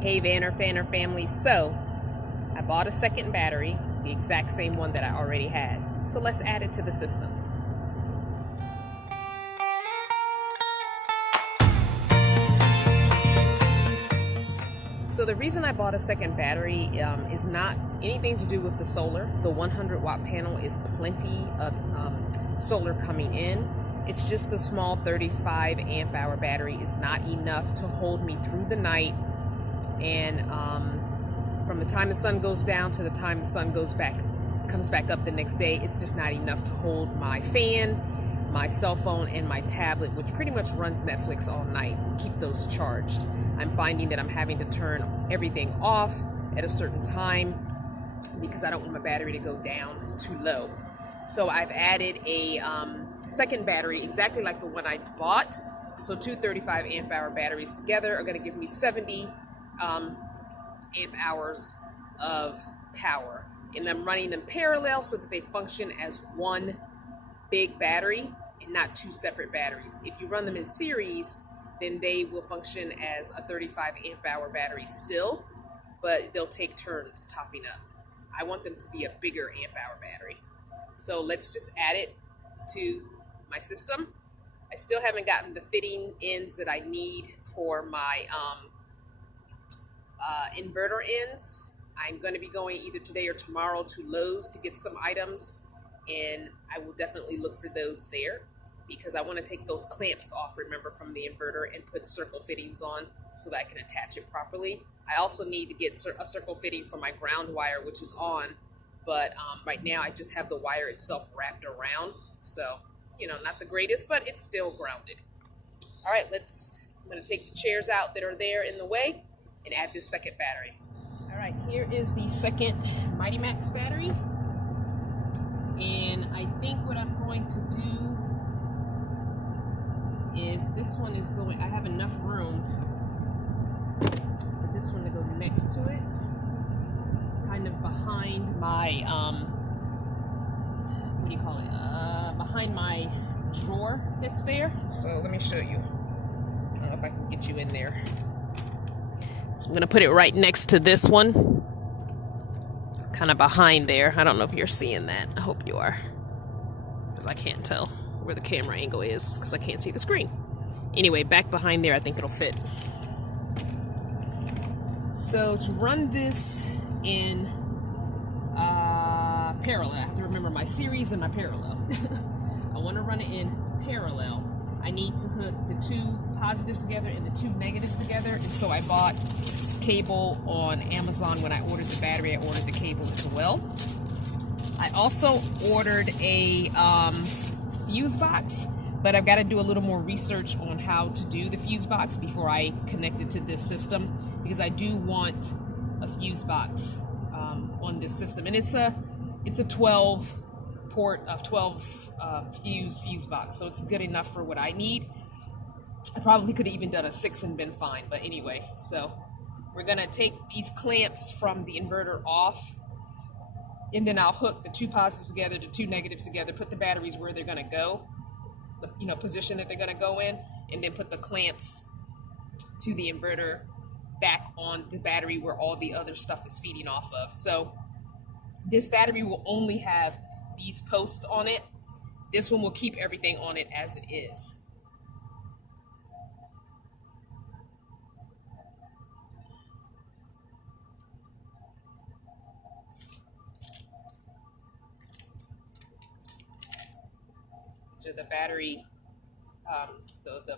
Hey Vanner family, so I bought a second battery, the exact same one that I already had. So let's add it to the system. So the reason I bought a second battery is not anything to do with the solar. The 100-watt panel is plenty of solar coming in. It's just the small 35 amp hour battery is not enough to hold me through the night, and from the time the sun goes down to the time the sun comes back up the next day, it's just not enough to hold my fan, my cell phone, and my tablet, which pretty much runs Netflix all night, keep those charged. I'm finding that I'm having to turn everything off at a certain time because I don't want my battery to go down too low. So I've added a second battery exactly like the one I bought. So two 35 amp hour batteries together are going to give me 70 amp hours of power, and I'm running them parallel so that they function as one big battery and not two separate batteries. If you run them in series, then they will function as a 35 amp hour battery still, but they'll take turns topping up. I want them to be a bigger amp hour battery. So let's just add it to my system. I still haven't gotten the fitting ends that I need for my inverter ends. I'm going to be going either today or tomorrow to Lowe's to get some items, and I will definitely look for those there because I want to take those clamps off, remember, from the inverter and put circle fittings on so that I can attach it properly. I also need to get a circle fitting for my ground wire, which is on, but right now I just have the wire itself wrapped around, so not the greatest, but it's still grounded. All right, I'm going to take the chairs out that are there in the way and add this second battery. All right, here is the second Mighty Max battery, and I think what I'm going to do is this one is going, I have enough room for this one to go next to it, kind of behind my what do you call it, behind my drawer that's there. So let me show you. I don't know if I can get you in there. So I'm going to put it right next to this one, kind of behind there. I don't know if you're seeing that. I hope you are, because I can't tell where the camera angle is because I can't see the screen. Anyway, back behind there, I think it'll fit. So to run this in parallel, I have to remember my series and my parallel. I want to run it in parallel. I need to hook the two positives together and the two negatives together, and so I bought cable on Amazon. When I ordered the battery, I ordered the cable as well. I also ordered a fuse box, but I've got to do a little more research on how to do the fuse box before I connect it to this system, because I do want a fuse box on this system, and it's a 12 port of 12 fuse box, so it's good enough for what I need. I probably could have even done a 6 and been fine, but anyway, so we're gonna take these clamps from the inverter off, and then I'll hook the two positives together, the two negatives together, put the batteries where they're gonna go, the position that they're gonna go in, and then put the clamps to the inverter back on the battery where all the other stuff is feeding off of. So this battery will only have these posts on it. This one will keep everything on it as it is. These are the battery, the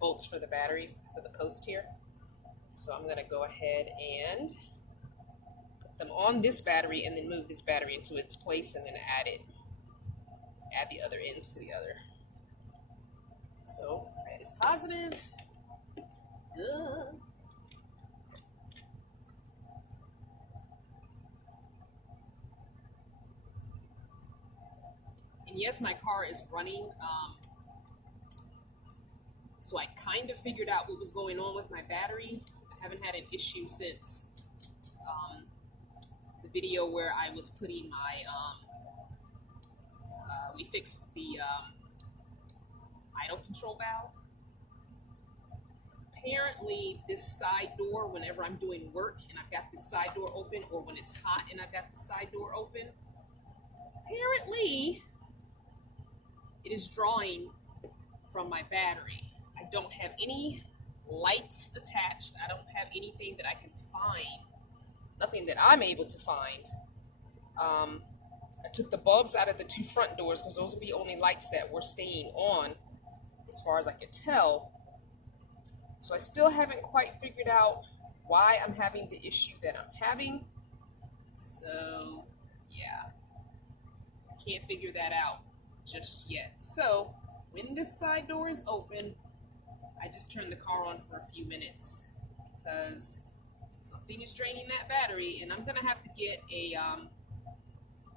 bolts for the battery for the post here. So I'm going to go ahead and put them on this battery and then move this battery into its place and then add the other ends to the other. So red is positive. Duh. And yes, my car is running. So I kind of figured out what was going on with my battery. I haven't had an issue since the video where I was putting my, we fixed the idle control valve apparently this side door, whenever I'm doing work and I've got this side door open, or when it's hot and I've got the side door open, apparently it is drawing from my battery. I don't have any lights attached. I don't have anything that I can find, nothing that I'm able to find. I took the bulbs out of the two front doors because those would be only lights that were staying on as far as I could tell. So I still haven't quite figured out why I'm having the issue that I'm having. So yeah, I can't figure that out just yet. So when this side door is open, I just turn the car on for a few minutes because something is draining that battery, and I'm gonna have to get a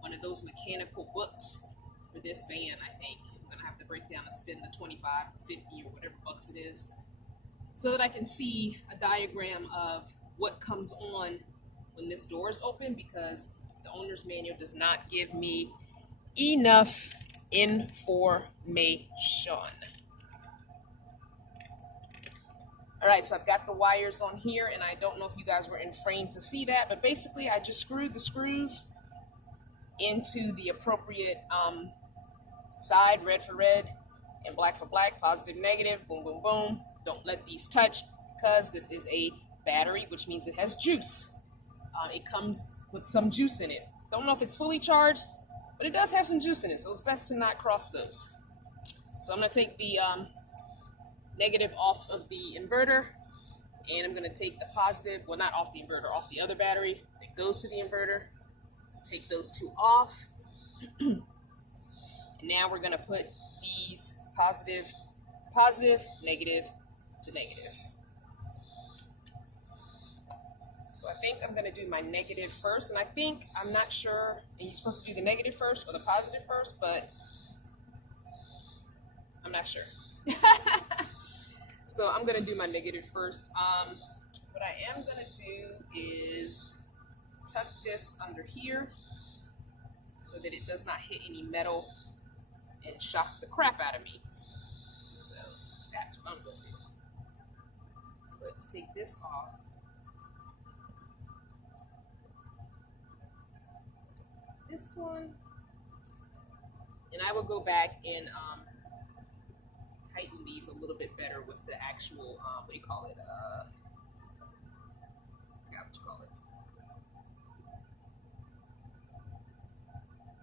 one of those mechanical books for this van. I think I'm gonna have to break down and spend the 25, 50, or whatever bucks it is, so that I can see a diagram of what comes on when this door is open, because the owner's manual does not give me enough information. All right, so I've got the wires on here, and I don't know if you guys were in frame to see that, but basically I just screwed the screws into the appropriate side, red for red and black for black, positive, negative, boom, boom, boom. Don't let these touch because this is a battery, which means it has juice. It comes with some juice in it. Don't know if it's fully charged, but it does have some juice in it, so it's best to not cross those. So I'm going to take the negative off of the inverter, and I'm going to take the positive, well, not off the inverter, off the other battery that goes to the inverter. Take those two off. And now we're going to put these positive, negative to negative. So I think I'm going to do my negative first, and I'm not sure, and you're supposed to do the negative first or the positive first, but I'm not sure. So I'm going to do my negative first. What I am going to do is tuck this under here so that it does not hit any metal and shock the crap out of me. So that's what I'm going to do. So let's take this off. This one. And I will go back and tighten these a little bit better with the actual, what do you call it? I forgot what you call it.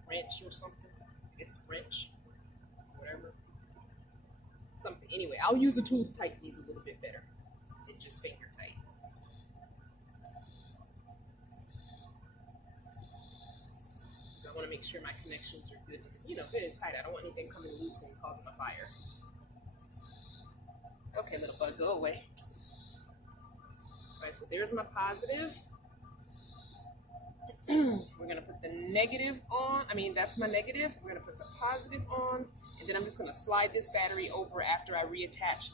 Wrench or something. I guess the wrench. Whatever. Something. Anyway, I'll use a tool to tighten these a little bit better than just finger tight. So I want to make sure my connections are good, good and tight. I don't want anything coming loose and causing a fire. Okay, little bug, go away. All right, so there's my positive. We're going to put the negative on. That's my negative. We're going to put the positive on. And then I'm just going to slide this battery over after I reattach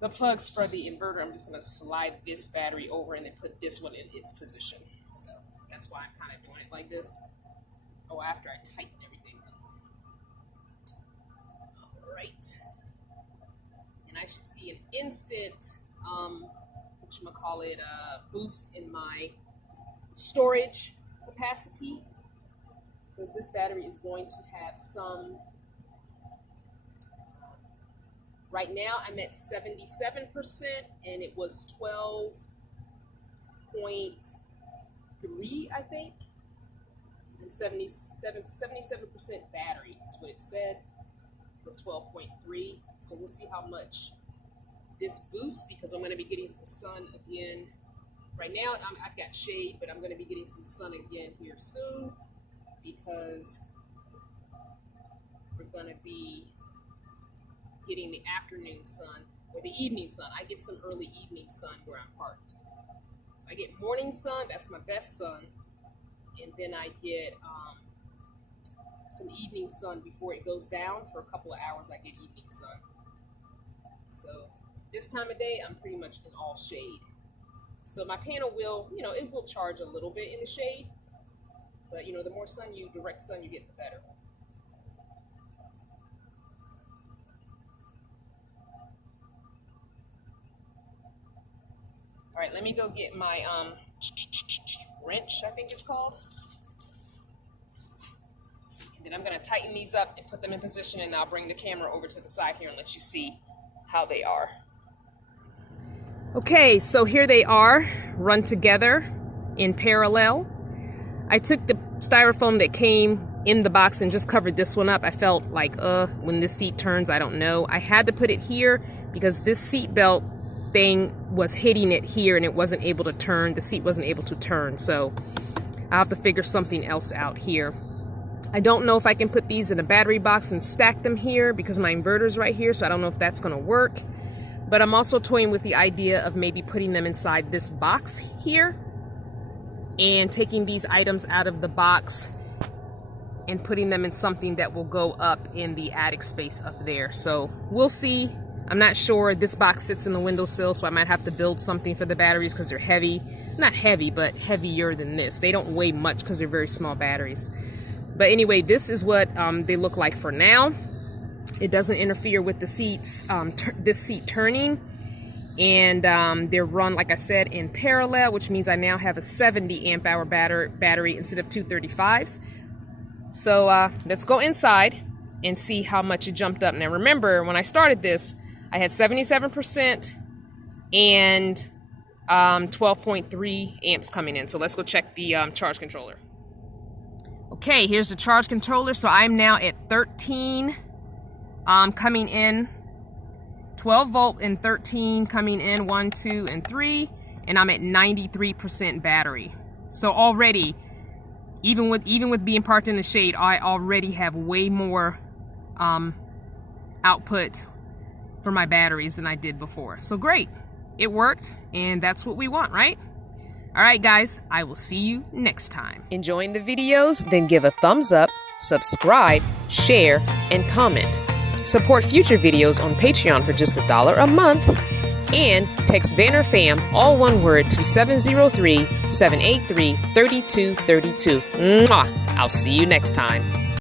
the plugs for the inverter. I'm just going to slide this battery over and then put this one in its position. So that's why I'm kind of doing it like this. Oh, after I tighten everything up. All right. And I should see an instant, boost in my storage capacity, because this battery is going to have some. Right now I'm at 77%, and it was 12.3, I think, and 77% battery is what it said, for 12.3. So we'll see how much this boosts, because I'm going to be getting some sun again. Right now, I've got shade, but I'm going to be getting some sun again here soon, because we're going to be getting the afternoon sun or the evening sun. I get some early evening sun where I'm parked. So I get morning sun, that's my best sun, and then I get some evening sun before it goes down. For a couple of hours, I get evening sun. So this time of day, I'm pretty much in all shade. So my panel will, it will charge a little bit in the shade, but the more direct sun you get, the better. All right, let me go get my wrench, I think it's called. And then I'm going to tighten these up and put them in position, and I'll bring the camera over to the side here and let you see how they are. Okay, so here they are, run together in parallel. I took the styrofoam that came in the box and just covered this one up. I felt like, when this seat turns, I don't know. I had to put it here because this seat belt thing was hitting it here and it wasn't able to turn. The seat wasn't able to turn, so I'll have to figure something else out here. I don't know if I can put these in a battery box and stack them here because my inverter's right here, so I don't know if that's going to work. But I'm also toying with the idea of maybe putting them inside this box here and taking these items out of the box and putting them in something that will go up in the attic space up there. So we'll see. I'm not sure. This box sits in the windowsill, so I might have to build something for the batteries because they're heavy. Not heavy, but heavier than this. They don't weigh much because they're very small batteries. But anyway, this is what they look like for now. It doesn't interfere with the seats, this seat turning. And they're run, like I said, in parallel, which means I now have a 70 amp hour battery instead of 235s. So let's go inside and see how much it jumped up. Now remember, when I started this, I had 77% and 12.3 amps coming in. So let's go check the charge controller. Okay, here's the charge controller. So I'm now at 13 coming in, 12 volt and 13 coming in, 1, 2, and 3, and I'm at 93% battery. So already, even with being parked in the shade, I already have way more output for my batteries than I did before. So great, it worked, and that's what we want, right? All right, guys, I will see you next time. Enjoying the videos? Then give a thumbs up, subscribe, share, and comment. Support future videos on Patreon for just $1 a month, and text Vanner Fam, all one word, to 703-783-3232. Mwah! I'll see you next time.